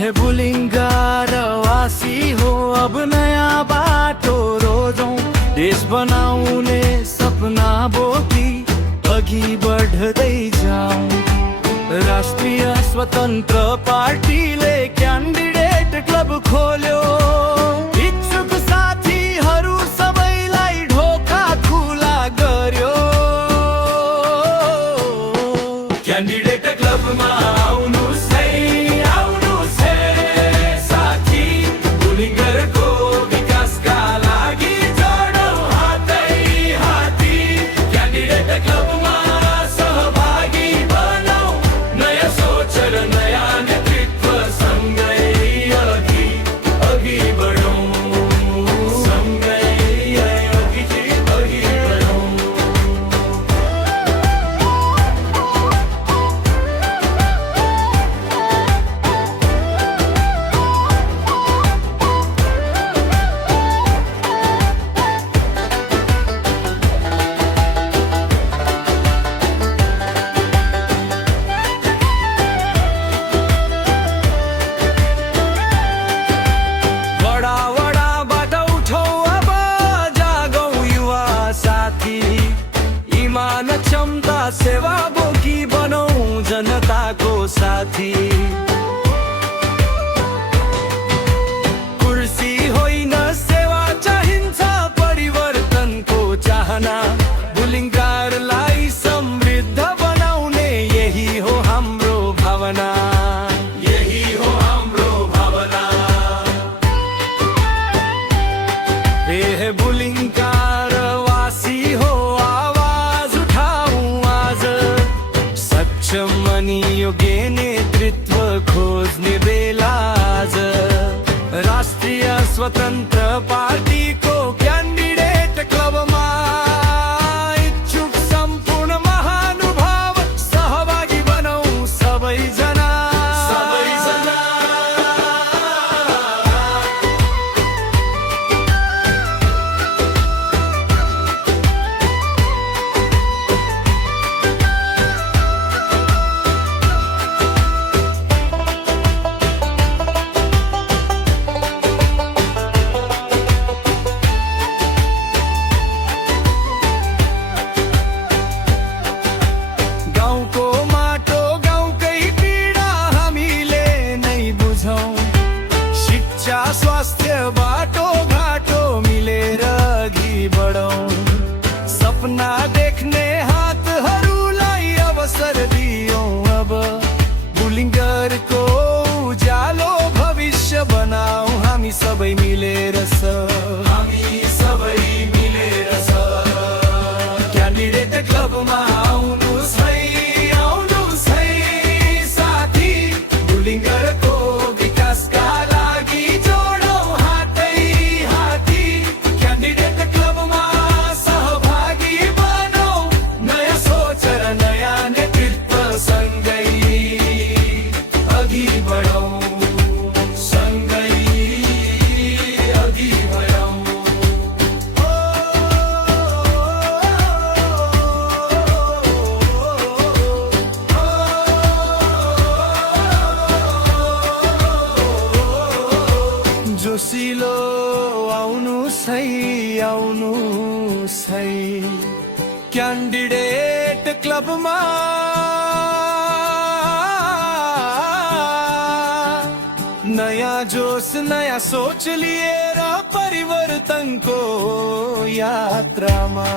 है बुलिङ्गारवासी हो अब नयाँ बाटो रोजौं देश बनाउने सपना बोकी अघि बढ्दै जाऊं। राष्ट्रिय स्वतन्त्र पार्टीले क्यान्डिडेट क्लब खोल्यो, इच्छुक साथीहरू सबैलाई ढोका खुला गर्यो। क्यान्डिडेट क्लबमा आउनुस् है साथी, बुलिङ्गरको विकासका लागि जोडौं हातै हाती। क्यान्डिडेट क्लबमा सहभागी बनौं, नयाँ सोच र नयाँ नेतृत्व सँगै अघि बढौं, सँगै अघि बढौं। क्षमता सेवा बोकी बनौं जनताको साथी। कुर्सी होइन सेवा चाहिन्छ परिवर्तनको चाहना, बुलिङ्गरलाई समृद्ध बनाउने यही हो हाम्रो भावना, यही हो हाम्रो भावना। हे बुलिङ्गरवासी हो अनि योग्य नेतृत्व खोज्ने बेला आज। राष्ट्रिय स्वतन्त्र पार्टीको क्यान्डिडेट क्लबमा इच्छुक सम्पूर्ण महानुभाव सहभागी बनौं सबैजना। स्वास्थ्य बाटो घाटो मिलेर अघि बढौं, सपना देख्ने हातहरूलाई अवसर दियौं अब। बुलिङ्गरको उज्यालो भविष्य बनाऊ हामी सबै मिलेर हामी सबै मिलेर क्यान्डिडेट क्लबमा आउनुस् है साथी, बुलिङ्गरको विकासका लागि जोडौं हातै हाती। क्यान्डिडेट क्लबमा सहभागी बनौं, नयाँ सोच र नयाँ नेतृत्व सँगै अघि बढौं, सँगै अघि बढौं। जोसिलो आउनुस् है क्यान्डिडेट क्लबमा। नयाँ जोश नयाँ सोच लिएर परिवर्तनको यात्रामा।